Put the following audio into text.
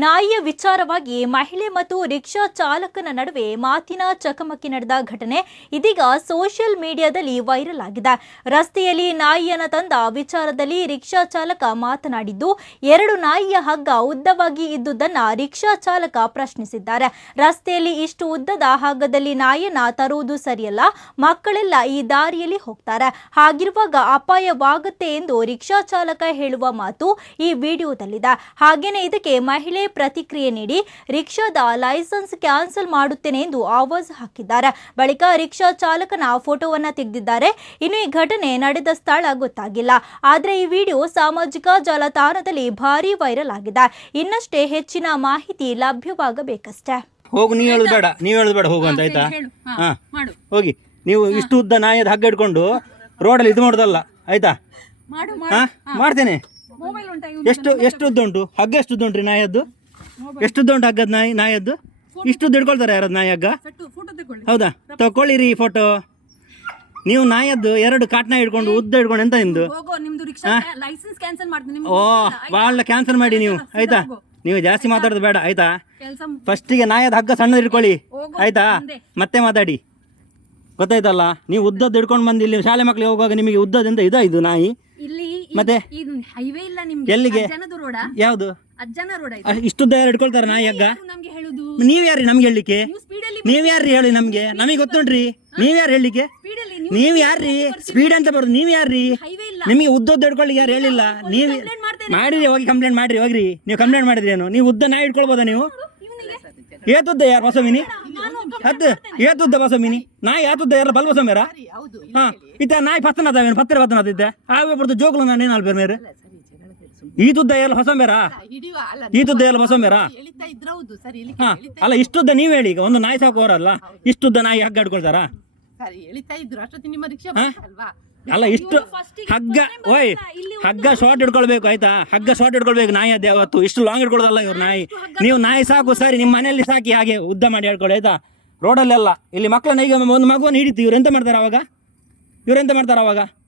ನಾಯಿಯ ವಿಚಾರವಾಗಿ ಮಹಿಳೆ ಮತ್ತು ರಿಕ್ಷಾ ಚಾಲಕನ ನಡುವೆ ಮಾತಿನ ಚಕಮಕಿ ನಡೆದ ಘಟನೆ ಇದೀಗ ಸೋಷಿಯಲ್ ಮೀಡಿಯಾದಲ್ಲಿ ವೈರಲ್ ಆಗಿದೆ. ರಸ್ತೆಯಲ್ಲಿ ನಾಯಿಯನ್ನು ತಂದ ವಿಚಾರದಲ್ಲಿ ರಿಕ್ಷಾ ಚಾಲಕ ಮಾತನಾಡಿದ್ದು, ಎರಡು ನಾಯಿಯ ಹಗ್ಗ ಉದ್ದವಾಗಿ ಇದ್ದುದನ್ನ ರಿಕ್ಷಾ ಚಾಲಕ ಪ್ರಶ್ನಿಸಿದ್ದಾರೆ. ರಸ್ತೆಯಲ್ಲಿ ಇಷ್ಟು ಉದ್ದದ ಹಗ್ಗದಲ್ಲಿ ನಾಯಿಯನ್ನ ತರುವುದು ಸರಿಯಲ್ಲ, ಮಕ್ಕಳೆಲ್ಲ ಈ ದಾರಿಯಲ್ಲಿ ಹೋಗ್ತಾರೆ. ಹಾಗಿರುವಾಗ ಅಪಾಯವಾಗುತ್ತೆ ಎಂದು ರಿಕ್ಷಾ ಚಾಲಕ ಹೇಳುವ ಮಾತು ಈ ವಿಡಿಯೋದಲ್ಲಿದೆ. ಹಾಗೇನೆ ಇದಕ್ಕೆ ಮಹಿಳೆ ಪ್ರತಿಕ್ರಿಯೆ ನೀಡಿ ರಿಕ್ಷಾದ ಲೈಸೆನ್ಸ್ ಕ್ಯಾನ್ಸಲ್ ಮಾಡುತ್ತೇನೆ ಎಂದು ಆವಾಜ್ ಹಾಕಿದ್ದಾರೆ. ಬಳಿಕ ರಿಕ್ಷಾ ಚಾಲಕನ ಫೋಟೋವನ್ನ ತೆಗೆದಿದ್ದಾರೆ. ಇನ್ನು ಈ ಘಟನೆ ನಡೆದ ಸ್ಥಳ ಗೊತ್ತಾಗಿಲ್ಲ. ಆದರೆ ಈ ವಿಡಿಯೋ ಸಾಮಾಜಿಕ ಜಾಲತಾಣದಲ್ಲಿ ಭಾರಿ ವೈರಲ್ ಆಗಿದೆ. ಇನ್ನಷ್ಟೇ ಹೆಚ್ಚಿನ ಮಾಹಿತಿ ಲಭ್ಯವಾಗಬೇಕಷ್ಟೇ. ಹೋಗು ನೀವು ಹೇಳುದು ಬೇಡ. ನೀವು ಹೇಳುದು ಬೇಡ. ಹೋಗು ಅಂತ ಆಯ್ತಾ? ಹೇಳು. ಹಾ, ಹಾ. ಮಾಡು. ಹೋಗಿ. ನೀವು ಇಷ್ಟು ಉದ್ದ ನಾಯದ ಹಗ್ಗ ಇಟ್ಕೊಂಡು ರೋಡಲ್ಲಿ ಇದು ಮಾಡೋದಲ್ಲ ಆಯ್ತಾ? ಹಾ. ಮಾಡ್ತೇನೆ. ಎಷ್ಟು ಎಷ್ಟು ಉದ್ದುಂಟು ಹಗ್ಗ ಎಷ್ಟು ಉದ್ದುಂಟ್ರಿ ನಾಯದ್ದು ಎಷ್ಟು ಉದ್ದ ಉಂಟು ಹಗ್ಗದ ನಾಯಿ ನಾಯದ್ದು ಇಷ್ಟು ದುಡ್ಕೊಳ್ತಾರೆ ಯಾರದ್ದು ನಾಯಿ ಹಗ್ಗ? ಹೌದಾ? ತಗೊಳ್ಳಿರಿ ಫೋಟೋ ನೀವು ನಾಯದ್ದು ಎರಡು ಕಾಟ್ನ ಹಿಡ್ಕೊಂಡು ಉದ್ದ ಹಿಡ್ಕೊಂಡು ಎಂತ ನಿಮ್ದು? ಓ ಭಾಳ ಕ್ಯಾನ್ಸಲ್ ಮಾಡಿ ನೀವು. ಆಯ್ತಾ? ನೀವು ಜಾಸ್ತಿ ಮಾತಾಡೋದು ಬೇಡ ಆಯ್ತಾ? ಫಸ್ಟಿಗೆ ನಾಯದ ಹಗ್ಗ ಸಣ್ಣದ ಹಿಡ್ಕೊಳ್ಳಿ. ಆಯ್ತಾ? ಮತ್ತೆ ಮಾತಾಡಿ. ಗೊತ್ತಾಯ್ತಲ್ಲ? ನೀವು ಉದ್ದದ್ದು ಹಿಡ್ಕೊಂಡು ಬಂದಿಲ್ಲಿ ಇಲ್ಲಿ ಶಾಲೆ ಮಕ್ಕಳಿಗೆ ಹೋಗುವಾಗ ನಿಮಗೆ ಉದ್ದದಿಂದ ಇದ ಇದು ನಾಯಿ? ಮತ್ತೆ? ಹೈವೇ ಇಲ್ಲ ನಿಮ್ಗೆ. ಎಲ್ಲಿಗೆ? ಅಜ್ಜನದು ರೋಡ. ಯಾವುದು? ಅಜ್ಜನ ರೋಡ ಇದು. ಇಷ್ಟುದ್ದ ಯಾರು ಇಟ್ಕೊಳ್ತಾರೆ ನಾಯಿ ಹಗ್ಗ? ನೀವು ನಮ್ಗೆ ಹೇಳುದು. ನೀವ್ ಯಾರಿ ನಮ್ಗೆ ಹೇಳಲಿಕ್ಕೆ? ನೀವು ಸ್ಪೀಡಲ್ಲಿ ನೀವ್ ಯಾರ್ರಿ ಹೇಳಿ ನಮ್ಗೆ? ನಮಗೆ ಗೊತ್ತುಂಟ್ರಿ? ನೀವ್ ಯಾರು ಹೇಳಲಿಕ್ಕೆ? ಸ್ಪೀಡಲ್ಲಿ ನೀವ್ ಯಾರ್ರಿ? ಸ್ಪೀಡ್ ಅಂತ ಬರೋದು. ನೀವ್ ಯಾರ್ರಿ? ಹೈವೇ ಇಲ್ಲ. ನಿಮಗೆ ಉದ್ದದ್ದು ಹಿಡ್ಕೊಳ್ಳಿ ಯಾರು ಹೇಳಿಲ್ಲ. ನೀವ್ ಕಂಪ್ಲೇಂಟ್ ಮಾಡ್ತೇನೆ. ಮಾಡಿರಿ ಹೋಗಿ ಕಂಪ್ಲೇಂಟ್ ಮಾಡ್ರಿ ಹೋಗ್ರಿ. ನೀವು ಕಂಪ್ಲೇಂಟ್ ಮಾಡಿದ್ರಿ ಏನು? ನೀವು ಉದ್ದ ನಾ ಇಟ್ಕೊಳ್ಬೋದ ನೀವು? ಇವನಿಗೆ. ಏತುದ್ದ ಯಾರು ಬಸವಿನಿ ಹತ್ತು ಏತುದ್ದ ಬಸಮಿನಿ? ನಾಯಿ ಆತುದ್ದ ಯಾರ ಬಲ್ ಬಸಮೇರ ಹಾ. ಇತ್ತ ನಾಯಿ ಪತ್ತನ ಅದಾವೇನು? ಪತ್ತರ ಪತ್ತನ ಅದಿದ್ದೆ ಆವೇ ಬರ್ದು ಜೋಗ್ಲು ನಾನು ಏನು ಅಲ್ಬೇರ್ ಮೇರೆ. ಈತುದ್ದ ತುದ್ದ ಎಲ್ಲ ಹೊಸ ಮೇರಾ? ಈತುದ್ದ ಎಲ್ಲ ಹೊಸ ಮೇರಾ? ಹಾ. ಅಲ್ಲ ಇಷ್ಟುದ್ದ ನೀವ್ ಹೇಳಿ ಈಗ ಒಂದು ನಾಯಿ ಸಾಕೋರಲ್ಲ ಇಷ್ಟುದ್ದ ನಾಯಿ ಹಗ್ಗ ಹಿಡ್ಕೊಳ್ತಾರಾ ಸರಿ ಎಳಿತಾ ಇದ್ರು ಅಷ್ಟೊತ್ತಿ ನಿಮ್ಮ ರಿಕ್ಷಾ ಹಾ? ಅಲ್ವಾ ಅಲ್ಲ ಇಷ್ಟು ಹಗ್ಗ ಓಯ್ ಹಗ್ಗ ಶಾರ್ಟ್ ಇಟ್ಕೊಳ್ಬೇಕು ಆಯ್ತಾ? ಹಗ್ಗ ಶಾರ್ಟ್ ಇಟ್ಕೊಳ್ಬೇಕು ನಾಯಿ ಅದೇ ಅವತ್ತು ಇಷ್ಟು ಲಾಂಗ್ ಇಟ್ಕೊಳ್ಳೋದಲ್ಲ ಇವ್ರು ನಾಯಿ. ನೀವು ನಾಯಿ ಸಾಕು ಸರಿ ನಿಮ್ಮ ಮನೆಯಲ್ಲಿ ಸಾಕಿ ಹಾಗೆ ಉದ್ದ ಮಾಡಿ ಹೇಳ್ಕೊಳ್ಳಿ ಆಯ್ತಾ? ರೋಡಲ್ಲೆಲ್ಲ. ಇಲ್ಲಿ ಮಕ್ಕಳನ್ನ ಈಗ ಒಂದು ಮಗುವನ್ನು ಹಿಡಿತು, ಇವ್ರು ಎಂತ ಮಾಡ್ತಾರೆ ಅವಾಗ? ಇವ್ರು ಎಂತ ಮಾಡ್ತಾರೆ ಅವಾಗ?